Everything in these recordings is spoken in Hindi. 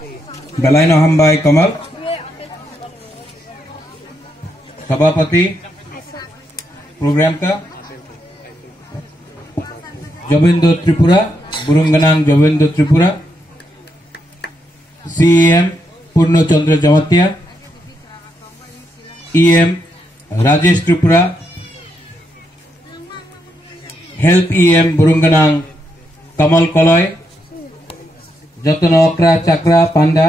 Belaino Hambai Kamal, सभापति प्रोग्राम का Jobindo Tripura, Burungnang Jobindo Tripura, CEM Purnachandra Jamatia, EM Rajesh Tripura, help EM Burungnang Kamal Kaloy, Jatan Okra चक्रा पांडा।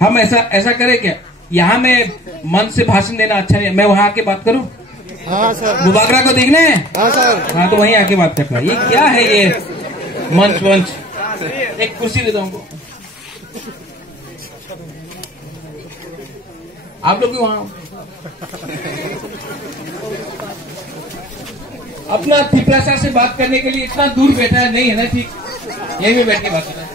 हम ऐसा करें क्या? यहाँ में मन से भाषण देना अच्छा नहीं, मैं वहाँ आके बात करूँ? हाँ सर। बुबागरा को देखना है? हाँ सर। हाँ तो वहीं आके बात करना। ये क्या है ये मंच? एक कुर्सी दे दो हमको। आप लोग भी वहाँ अपना थिपरासा से बात करने के लिए इतना दूर बैठा है, नहीं है ना? ठीक, यहीं में बैठ के बात करना है।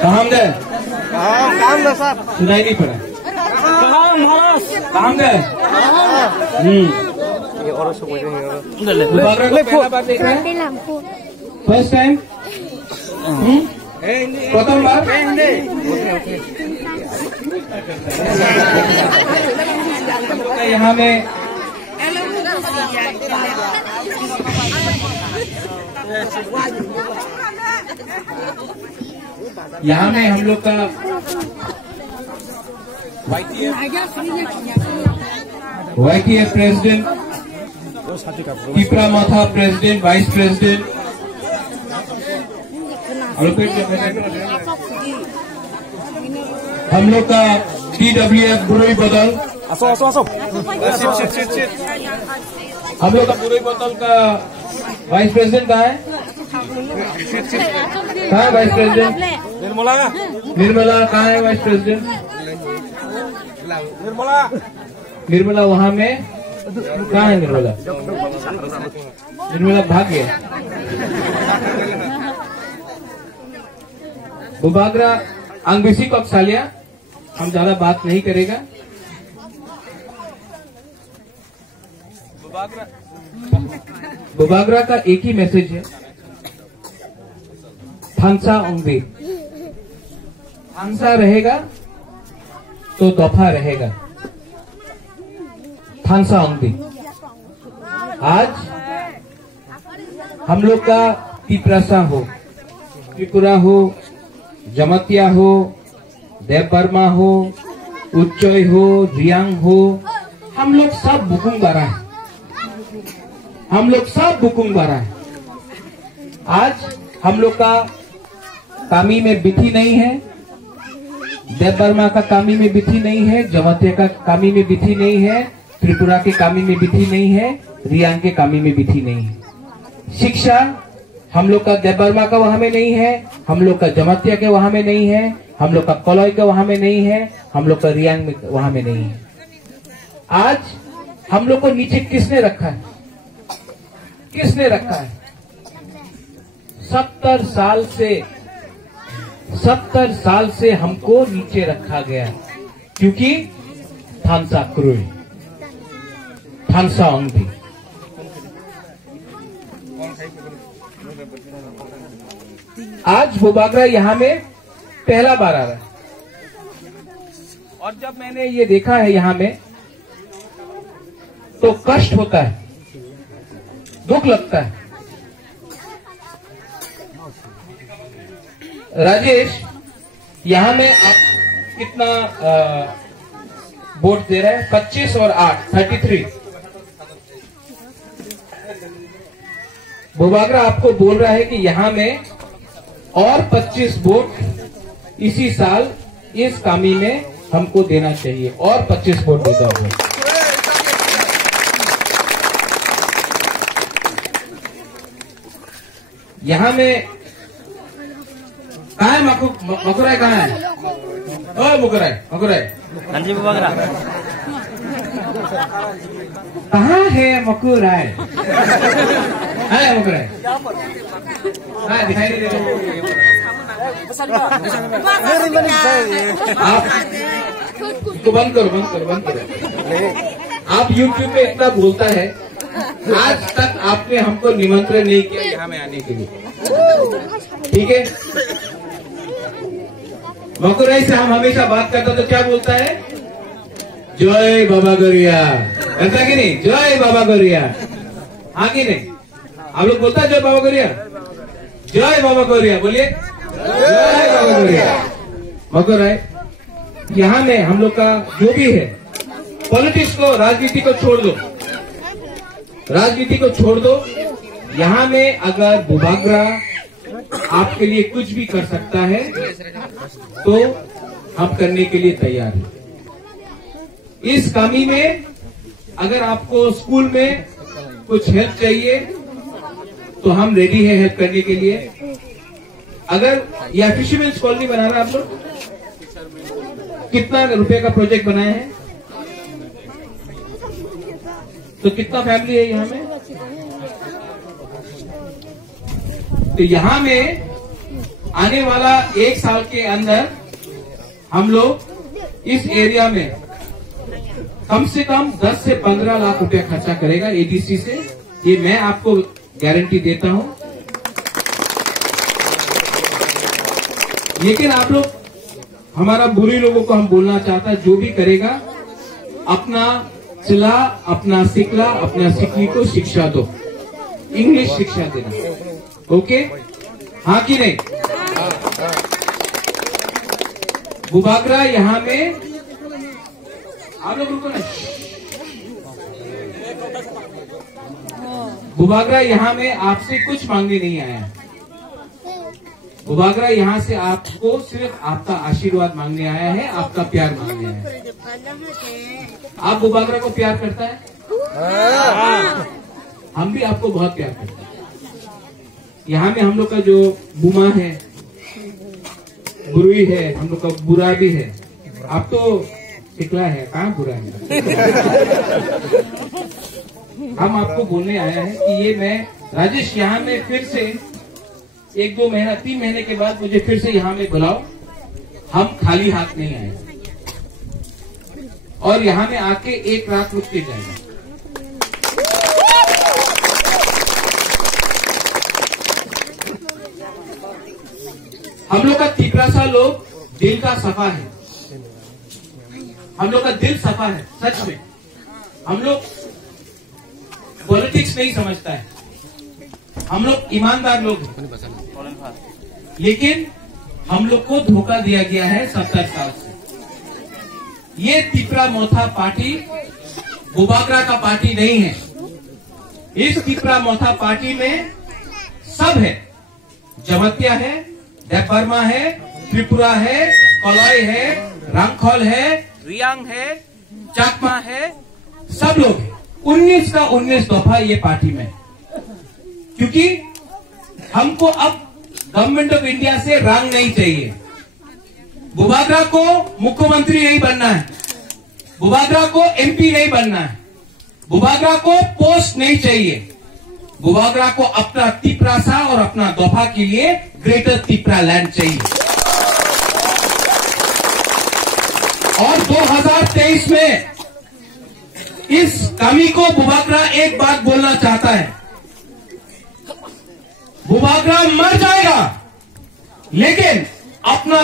कहाँ गए? काम दे सर। सुनाई नहीं पड़ा। कहाँ गए? ये और सब बुबागरा को पहला बार देख रहे हैं? First time? प्रथम बार? यहाँ में हम लोग का YTF प्रेसिडेंट, तिपरा माथा प्रेसिडेंट, वाइस प्रेसिडेंट, हम लोग का TWF बुरुई बदल, हम लोग का बुरुई बदल का वाइस प्रेसिडेंट कहाँ है? कहाँ है वाइस प्रेसिडेंट? निर्मला कहाँ है वाइस प्रेसिडेंट? निर्मला वहाँ में कहाँ है? निर्मला भाग गया। बुबागरा अंगबिसी कक्सालिया, हम ज्यादा बात नहीं करेगा। बुबागरा का एक ही मैसेज है, थांसा ओंगबी। थांसा रहेगा तो दफा रहेगा। थांसा ओंगबी। आज हम लोग का तिपरासा हो, त्रिपुरा हो, जमातिया हो, देवबर्मा हो, उच्चय हो, रियांग हो, हम लोग सब बुकुंग बारा है। हम लोग सब बुकुंग बारा है। आज हम लोग का कामी में बिथी नहीं है, देवबर्मा का कामी में बिथी नहीं है, जमातिया का कामी में बिथी नहीं है, त्रिपुरा के कामी में बिथी नहीं है, रियांग के कामी में बिथी नहीं है। शिक्षा हम लोग का देवबर्मा का वहां में नहीं है, हम लोग का जमातिया के वहां में नहीं है, हम लोग का कलॉय का वहां में नहीं है, हम लोग का रियांग में वहां में नहीं है। आज हम लोग को नीचे किसने रखा है? किसने रखा है? 70 साल से हमको नीचे रखा गया, क्योंकि थांसा क्रूई, थांसा ओंगबी। आज बुबागरा यहाँ में पहला बार आ रहा है, और जब मैंने ये देखा है यहाँ में तो कष्ट होता है, दुख लगता है। राजेश, यहाँ में आप कितना वोट दे रहे हैं? 25 और 8, 33। बुबागरा आपको बोल रहा है कि यहाँ में और 25 वोट इसी साल इस कामी में हमको देना चाहिए, और 25 वोट देता होगा। यहाँ में कहाँ है मकुराय? कहाँ है? ओ मकुराय हाँ जी बुबागरा, कहाँ है मकुराय? है मकुराय? हाँ, दिखाई नहीं दे रहा। आप तो बंद करो। आप यूट्यूब पे इतना बोलता है, आज तक आपने हमको निमंत्रण नहीं किया यहाँ में आने के लिए, ठीक है। मकुराई से हम हमेशा बात करता तो क्या बोलता है, जय बाबा गौरिया, ऐसा कि नहीं, जय बाबा गौरिया, हाँ कि नहीं। आप लोग बोलता है जय बाबा गौरिया, जय बाबा गौरिया, बोलिए जय बाबा गौरिया। मकुराई यहाँ में हम लोग का जो भी है, पॉलिटिक्स को, राजनीति को छोड़ दो, राजनीति को छोड़ दो। यहाँ में अगर बुबागरा आपके लिए कुछ भी कर सकता है तो हम करने के लिए तैयार हैं। इस कमी में अगर आपको स्कूल में कुछ हेल्प चाहिए तो हम रेडी है हेल्प करने के लिए। अगर यह फिशरमैन्स कॉलोनी बना रहा है, आप लोग कितना रुपए का प्रोजेक्ट बनाए हैं, तो कितना फैमिली है यहाँ में, तो यहाँ में आने वाला 1 साल के अंदर हम लोग इस एरिया में कम से कम 10 से 15 लाख रुपया खर्चा करेगा एडीसी से, ये मैं आपको गारंटी देता हूं। लेकिन आप लोग, हमारा बुरी लोगों को हम बोलना चाहता है, जो भी करेगा अपना चिल्ला, अपना सिकला, अपना सिकली को शिक्षा दो, इंग्लिश शिक्षा देना, ओके, हाँ कि नहीं। बुबागरा यहाँ में आप लोग रुको ना, बुबागरा यहाँ में आपसे कुछ मांगने नहीं आया। बुबागरा यहाँ से आपको सिर्फ आपका आशीर्वाद मांगने आया है, आपका प्यार मांगने आया है। आप बुबागरा को प्यार करता है, हम भी आपको बहुत प्यार करते हैं। यहाँ में हम लोग का जो बुमा है, बुरुई है, हम लोग का बुरा भी है। आप तो सिकला है, कहाँ बुरा है। हम आपको बोलने आया है कि ये मैं राजेश यहाँ में फिर से 1-2 महीना 3 महीने के बाद मुझे फिर से यहाँ में बुलाओ, हम खाली हाथ नहीं आए और यहाँ में आके 1 रात रुक के जाएगा। हम लोग का तिपरासा लोग दिल का सफा है, हम लोग का दिल सफा है, सच में। हम लोग पॉलिटिक्स नहीं समझता है, हम लोग ईमानदार लोग हैं, लेकिन हम लोग को धोखा दिया गया है 70 साल से। ये तिपरा मोथा पार्टी बुबागरा का पार्टी नहीं है। इस तिपरा मोथा पार्टी में सब है, जमतिया है, देबबर्मा है, त्रिपुरा है, कलॉय है, रांगखोल है, रियांग है, चाकमा है, सब लोग हैं। 19 का 19 दफा ये पार्टी में, क्योंकि हमको अब गवर्नमेंट ऑफ इंडिया से रंग नहीं चाहिए। बुबागरा को मुख्यमंत्री नहीं बनना है, बुबागरा को एमपी नहीं बनना है, बुबागरा को पोस्ट नहीं चाहिए। बुबागरा को अपना तिपरासा और अपना दफा के लिए ग्रेटर तिपरा लैंड चाहिए। और 2023 में इस कमी को बुबागरा एक बात बोलना चाहता है, बुबागरा मर जाएगा लेकिन अपना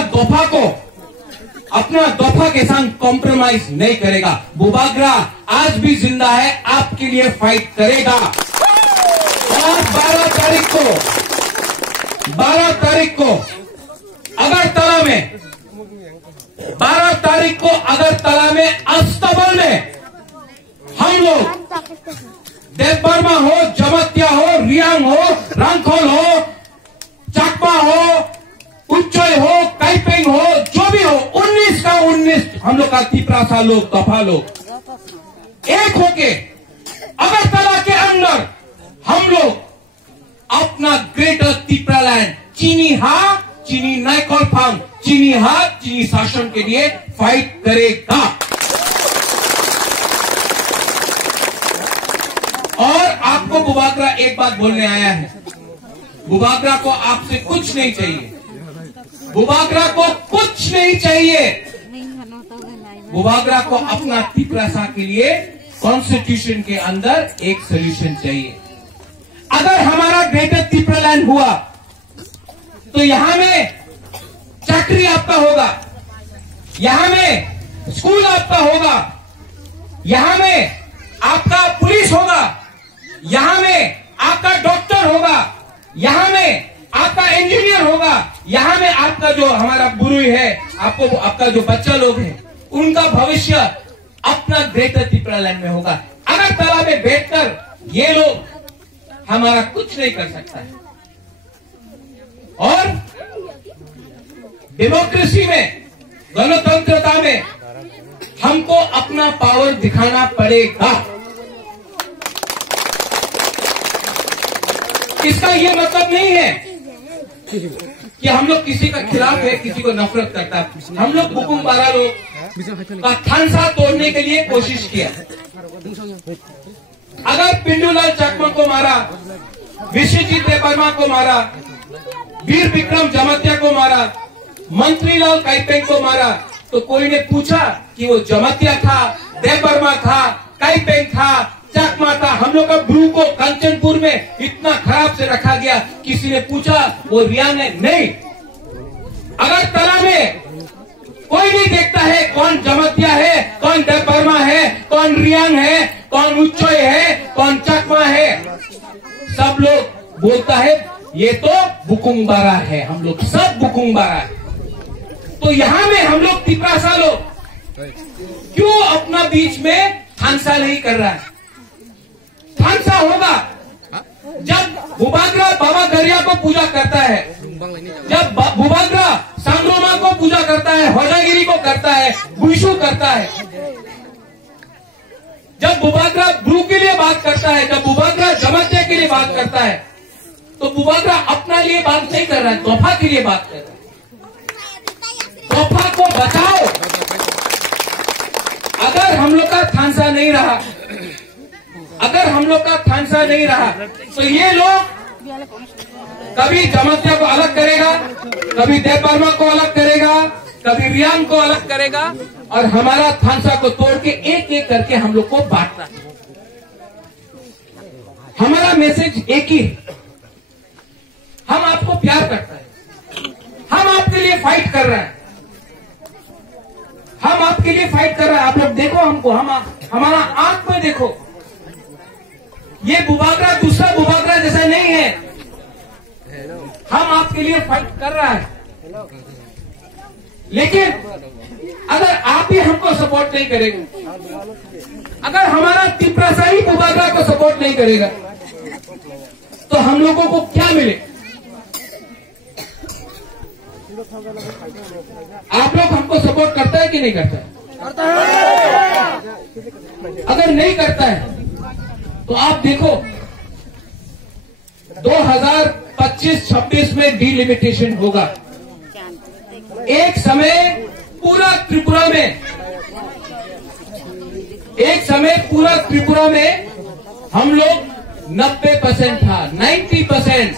दफा के संग कॉम्प्रोमाइज नहीं करेगा। बुबागरा आज भी जिंदा है, आपके लिए फाइट करेगा। और 12 तारीख को अगरतला में अस्तबल में हम लोग देबबर्मा हो, जमतिया हो, रियांग हो, रांगखोल हो, चाकमा हो, उच्चोय हो, काइपेंग हो, जो भी हो, 19 का 19 हम लोग का तिपरासा लोग, दफा लोग एक होके अगरतला के अंदर हम लोग अपना ग्रेटर तिपरा लैंड चीनी नाइकोल फार्म, चीनी शासन के लिए फाइट करेगा। और आपको बुबागरा एक बात बोलने आया है, बुबागरा को आपसे कुछ नहीं चाहिए, बुबागरा को कुछ नहीं चाहिए। बुबागरा को अपना तिपरासा के लिए कॉन्स्टिट्यूशन के अंदर एक सोल्यूशन चाहिए। अगर हमारा ग्रेटर तिपरालैंड हुआ तो यहां में चाकरी आपका होगा, यहां में स्कूल आपका होगा, यहां में आपका पुलिस होगा, यहां में आपका डॉक्टर होगा, यहां में आपका इंजीनियर होगा, यहां में आपका जो हमारा बुरुई है, आपका जो बच्चा लोग है, उनका भविष्य अपना ग्रेटर तिपरालैंड में होगा। अगर तालाब में बैठकर ये लोग हमारा कुछ नहीं कर सकता है। और डेमोक्रेसी में, गणतंत्रता में हमको अपना पावर दिखाना पड़ेगा। इसका ये मतलब नहीं है कि हम लोग किसी का खिलाफ है, किसी को नफरत करता है। हम लोग बुकुम बारा लोग का थानसा तोड़ने के लिए कोशिश किया। अगर पिंडूलाल चकमा को मारा, विश्वजीत देबबर्मा को मारा, वीर विक्रम जमातिया को मारा, मंत्रीलाल काइपेंग को मारा, तो कोई ने पूछा कि वो जमातिया था, देबबर्मा था, काइपेंग था, चकमा था? हम लोग का ब्रू को कंचनपुर में इतना खराब से रखा गया, किसी ने पूछा वो रियांग है? नहीं। अगर तला में कोई नहीं देखता है कौन जमातिया है, कौन देबबर्मा है, कौन रियांग है, कौन उच्चोय है, कौन चकमा है, सब लोग बोलता है ये तो बुकुम बारा है, हम लोग सब बुकुम बारा है। तो यहां में हम लोग तिपरासा लोग क्यों अपना बीच में थानसा नहीं कर रहा है? थानसा होगा जब बुबागरा बाबा दरिया को पूजा करता है, जब बुबागरा सांग्रोमा को पूजा करता है, होजागिरी को करता है, बुइशु करता है, जब बुबागरा ब्रू के लिए बात करता है, जब बुबागरा जमातिया के लिए बात करता है, तो बुबागरा अपना लिए बात नहीं कर रहा है, तोहफा के लिए बात कर रहा है। तोहफा को बचाओ। अगर हम लोग का थानसा नहीं रहा, अगर हम लोग का थानसा नहीं रहा, तो ये लोग कभी जमातिया को अलग करेगा, कभी देबबर्मा को अलग करेगा, कभी रियांग को अलग करेगा, और हमारा थानसा को तोड़ के एक एक करके हम लोग को बांटता है। हमारा मैसेज एक ही, हम आपको प्यार करता है, हम आपके लिए फाइट कर रहे हैं, हम आपके लिए फाइट कर रहे हैं। आप लोग देखो हमको, हमारा आंख में देखो, ये बुबागरा दूसरा बुबागरा जैसा नहीं है, हम आपके लिए फाइट कर रहा है। लेकिन अगर आप ही हमको सपोर्ट नहीं करेंगे, अगर हमारा तिपरासा ही बुबागरा को सपोर्ट नहीं करेगा, तो हम लोगों को क्या मिले? आप लोग हमको सपोर्ट करता है कि नहीं करता है? करता है। अगर नहीं करता है तो आप देखो 2025-26 में डिलिमिटेशन होगा। एक समय पूरा त्रिपुरा में हम लोग 90% था, 90%,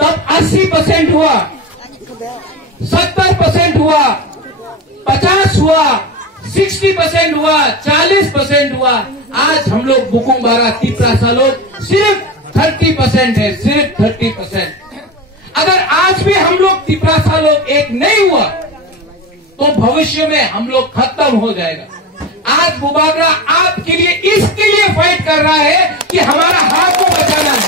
तब 80% हुआ, 70% हुआ, 50 हुआ, 60% हुआ, 40% हुआ। आज हम लोग बुकुम बारा तिपरासा लोग सिर्फ 30% है, सिर्फ 30%। अगर आज भी हम लोग तिपरासा लोग एक नहीं हुआ तो भविष्य में हम लोग खत्म हो जाएगा। आज बुबागरा आपके लिए इसके लिए फाइट कर रहा है कि हमारा हाथ को बचाना है।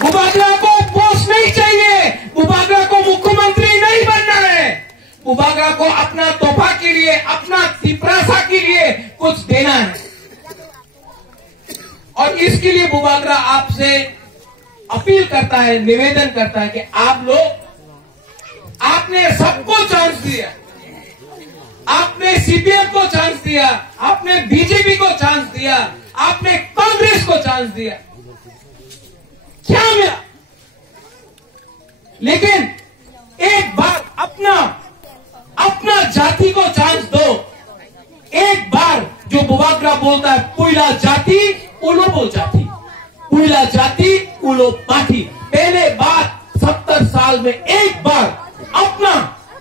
बुबागरा को पोस्ट नहीं चाहिए, बुबागरा को मुख्यमंत्री नहीं बनना है, बुबागरा को अपना तोहफा के लिए, अपना तिपरासा के लिए कुछ देना है। और इसके लिए बुबागरा आपसे अपील करता है, निवेदन करता है कि आप लोग, आपने सबको चांस दिया, आपने सीपीएम को चांस दिया, आपने बीजेपी को चांस दिया, आपने कांग्रेस को चांस दिया, क्या मिला? लेकिन एक बार अपना जाति को चांस दो। एक बार जो बुबागरा बोलता है पुइला जाति उलोबो जाति, पुइला जाति उलो पाठी, पहले बात 70 साल में एक बार अपना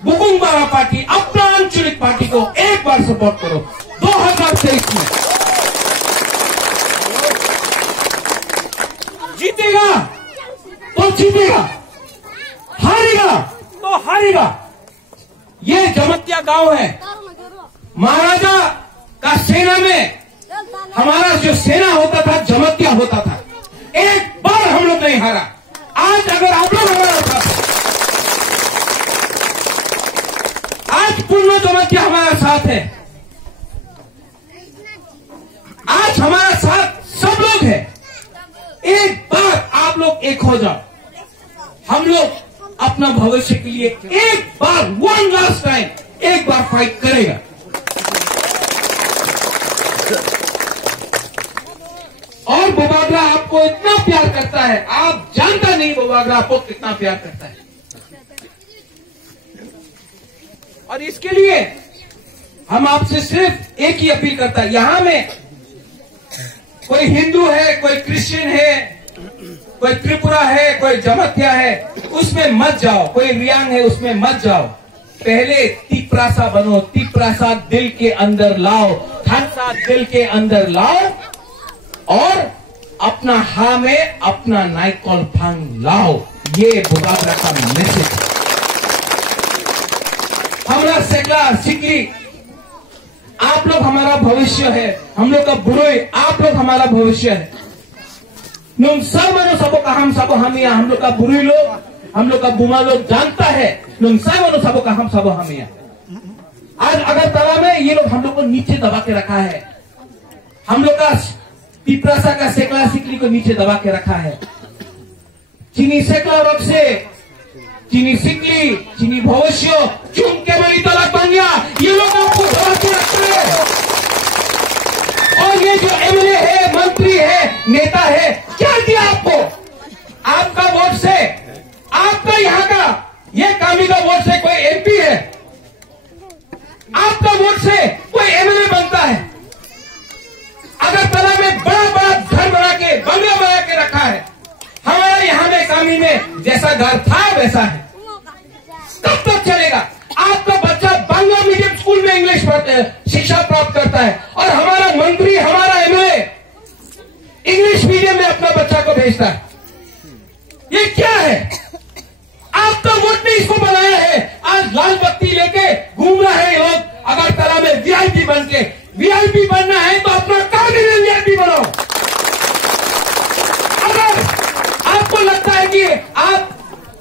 बुकुंग बारा पार्टी, अपना आंचलिक पार्टी को एक बार सपोर्ट करो 2023 में। जीतेगा तो जीतेगा, हारेगा तो हारेगा। ये जमतिया गांव है। महाराजा का सेना में हमारा जो सेना होता था जमतिया होता था। एक बार हम लोग नहीं हारा। आज अगर आप लोग हमारा साथ, आज पूर्ण जमतिया हमारा साथ है, आज हमारा साथ सब लोग हैं। एक बार आप लोग एक हो जाओ, हम लोग अपना भविष्य के लिए एक बार, वन लास्ट टाइम, एक बार फाइट करेगा। और बुबागरा आपको इतना प्यार करता है, आप जानता नहीं बुबागरा आपको कितना प्यार करता है। और इसके लिए हम आपसे सिर्फ एक ही अपील करता है, यहां में कोई हिंदू है, कोई क्रिश्चियन है, कोई त्रिपुरा है, कोई जमतिया है, उसमें मत जाओ। कोई रियांग है, उसमें मत जाओ। पहले तिपरासा बनो, तिपरासा दिल के अंदर लाओ, थानसा दिल के अंदर लाओ और अपना हा में अपना नाइकॉल फांग लाओ। ये बुबागरा का मैसेज। हमारा सेकला सिकली, आप लोग हमारा भविष्य है, हम लोग का बुरोई, आप लोग हमारा भविष्य है। नुम सब मनो सबो का हम सबो हम या, हम लोग का बुरी लोग, हम लोग का बुमा लोग जानता है। नुम सब मनो सबो का हम सबो हम या। आज अगर तला में ये लोग हम लोग को नीचे दबा के रखा है, हम लोग का तिपरासा का सेकला सिकली को नीचे दबा के रखा है। चीनी सेकला रोग से चीनी सिकली, चीनी भविष्य चुन के बड़ी तलाक बन गया। ये लोग आपको दबा के रखते हैं। और ये जो एमएलए है, मंत्री है, नेता है, क्या दिया आपको? आपका वोट से, आपका यहाँ का ये कामी का वोट से कोई एमपी है, आपका वोट से कोई एमएलए बनता है। अगर तला में बड़ा बड़ा घर बना के, बंगला बना के रखा है, हमारे यहाँ में कामी में जैसा घर था वैसा है, कब तक चलेगा? आपका बच्चा बांग्ला मीडियम स्कूल में इंग्लिश शिक्षा प्राप्त करता है और हमारा मंत्री, हमारा एमएलए इंग्लिश मीडियम में अपना बच्चा को भेजता है। ये क्या है? आपका वोट ने इसको बनाया है। आज लाल बत्ती लेके घूम रहे हैं लोग अगरतला में वीआईपी बन के। वीआईपी बनना है तो अपना कामी में वीआईपी बनाओ। अगर आपको लगता है कि आप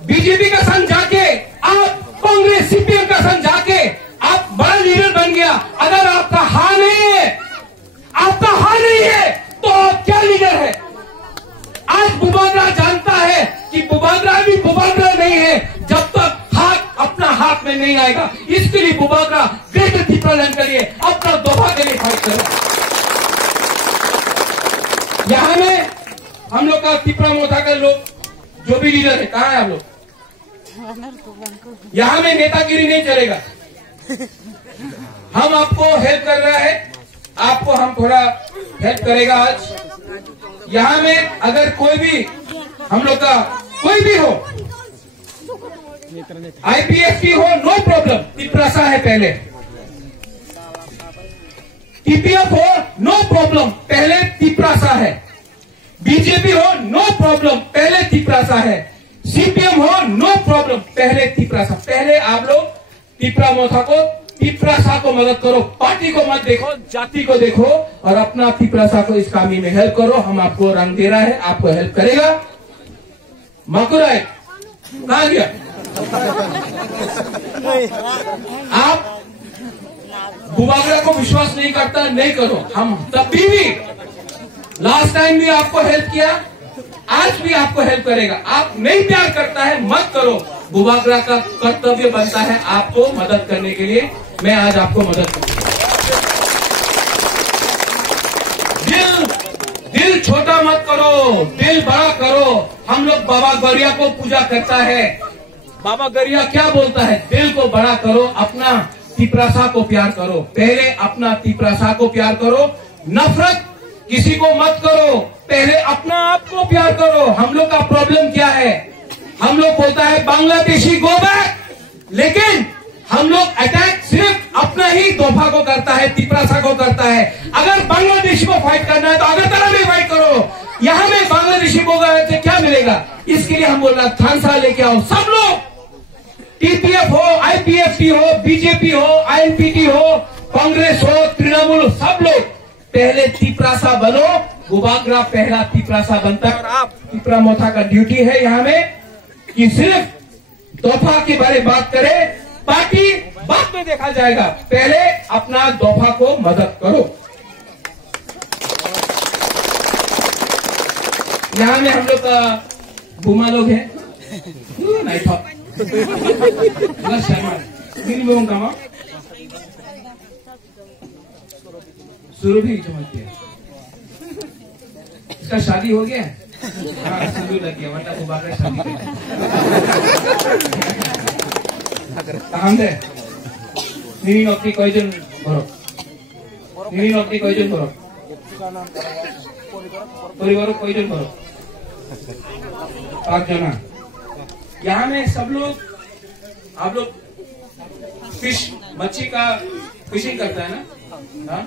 बीजेपी का संग जाके, आप कांग्रेस सीपीएम का संग जाके आप बड़ा लीडर बन गया, अगर आपका हार नहीं है, आपका हार नहीं है तो आप क्या लीडर है? आज बुबागरा जानता है कि बुबागरा भी बुबागरा नहीं है जब तक हाथ अपना हाथ में नहीं आएगा। इसके लिए बुबागरा ग्रेटर त्रिपुरालैंड के लिए, अपना दोहा के लिए फाइट करेगा। यहां में हम लोग का त्रिपुरा मोथा का लोग जो भी लीडर है, कहाँ है आप लोग? यहां में नेतागिरी नहीं चलेगा। हम आपको हेल्प कर रहा है, आपको हम थोड़ा हेल्प करेगा। आज यहां में अगर कोई भी हम लोग का कोई भी हो, आईपीएस की हो, नो प्रॉब्लम, तिपरासा है पहले। टीपीएफ हो, नो प्रॉब्लम, पहले तिपरासा है। बीजेपी हो, नो प्रॉब्लम, पहले तिपरासा है। सीपीएम हो, नो प्रॉब्लम, पहले तिपरासा। पहले आप लोग तिपरा मोथा को, तिपरासा को मदद करो, पार्टी को मत देखो, जाति को देखो और अपना तिपरासा को इस कामी में हेल्प करो। हम आपको रंग दे रहा है, आपको हेल्प करेगा। माकुराय कहां गया? आप बुबागरा को विश्वास नहीं करता, नहीं करो। हम तभी भी लास्ट टाइम भी आपको हेल्प किया, आज भी आपको हेल्प करेगा। आप नहीं प्यार करता है, मत करो। बुबागरा का कर्तव्य बनता है आपको मदद करने के लिए। मैं आज आपको मदद करूंगा। दिल छोटा मत करो, दिल बड़ा करो। हम लोग बाबा गौरिया को पूजा करता है। बाबा गौरिया क्या बोलता है? दिल को बड़ा करो, अपना तिपरासा को प्यार करो। पहले अपना तिपरासा को प्यार करो, नफरत किसी को मत करो, पहले अपना आप को प्यार करो। हम लोग का प्रॉब्लम क्या है? हम लोग बोलता है बांग्लादेशी गो बैक, लेकिन हम लोग अटैक सिर्फ अपना ही दोफा को करता है, तिपरासा को करता है। अगर बांग्लादेशी को फाइट करना है तो अगरतला में फाइट करो। यहां में बांग्लादेशी को से क्या मिलेगा? इसके लिए हम बोल रहे हैं थानसा लेके आओ सब लोग, टीपीएफ हो, आईपीएफटी हो, बीजेपी हो, आईएनपीटी हो, कांग्रेस हो, तृणमूल हो, सब लोग पहले तिपरासा बनो। बुबागरा पहला तिपरासा बनता है और आप तिपरा मोथा का ड्यूटी है यहाँ में कि सिर्फ दोफा के बारे में बात करें, पार्टी बाद में देखा जाएगा, पहले अपना दोफा को मदद करो। यहाँ में हम लोग का बुमा लोग हैं, नहीं था शर्मा शुरू भी चमकती है। इसका शादी हो गया है? हाँ, शुरू लग गया, वरना बुबागरा शादी তাহলে নিনি নকটি কয়জন করো? নিনি নকটি কয়জন করো? পরিবার কয়জন করো? 5 जना। यहाँ में सब लोग, आप लोग फिश मच्छी का फिशिंग करता है ना? हाँ?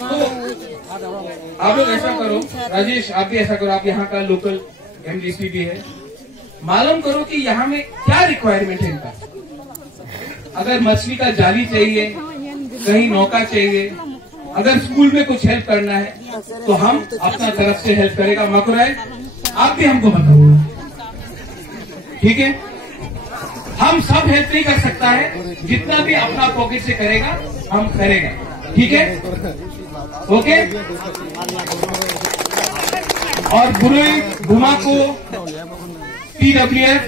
तो आप लोग ऐसा करो, राजेश आप भी ऐसा करो, आप यहाँ का लोकल एमडीसी भी है, मालूम करो कि यहाँ में क्या रिक्वायरमेंट है इनका। अगर मछली का जाली चाहिए, कहीं नौका चाहिए, अगर स्कूल में कुछ हेल्प करना है तो हम अपना तरफ से हेल्प करेगा। मकुराय आप भी हमको बताओ, ठीक है? हम सब हेल्प नहीं कर सकता है, जितना भी अपना पॉकेट से करेगा हम करेगा, ठीक है? ओके। और बुरुई बुमा को TWF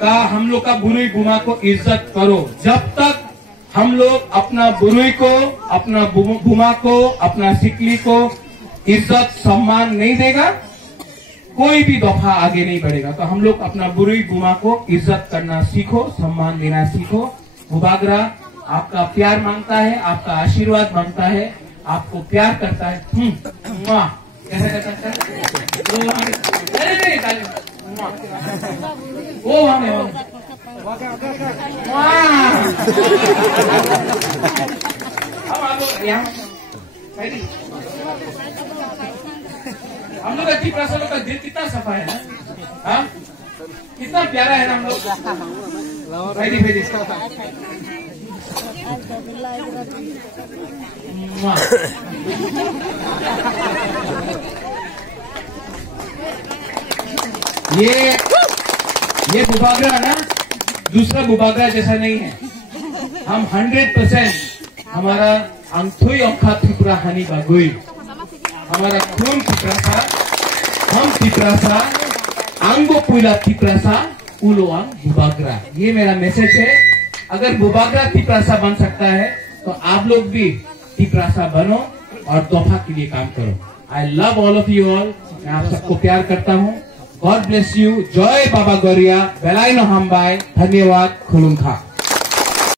का हम लोग का बुरुई बुमा को इज्जत करो। जब तक हम लोग अपना बुरुई को, अपना बुमा को, अपना सिकली को इज्जत सम्मान नहीं देगा, कोई भी दफा आगे नहीं बढ़ेगा। तो हम लोग अपना बुरुई बुमा को इज्जत करना सीखो, सम्मान देना सीखो। बुबागरा आपका प्यार मांगता है, आपका आशीर्वाद मांगता है, आपको प्यार करता है। कैसे करता है? वो हमें हम लोग अच्छी प्रसन्न का दिल कितना सफा है ना? हाँ, कितना प्यारा है ना हम लोग। ये बुबागरा ना दूसरा बुबागरा जैसा नहीं है। हम 100% हमारा अंथोई औखा त्रिपुरा हानि बागुई, हमारा खून तिपरासा, हम तिपरासा, आंगो पुला तिपरासा, उलोआंग बुबागरा। ये मेरा मैसेज है। अगर बुबागरा तिपरासा बन सकता है तो आप लोग भी तिपरासा बनो और दोफा के लिए काम करो। I love all of you all. मैं आप सबको प्यार करता हूँ। God bless you. जय बाबा गौरिया, बेलाइनो हमबाई। धन्यवाद। खुलुमखा।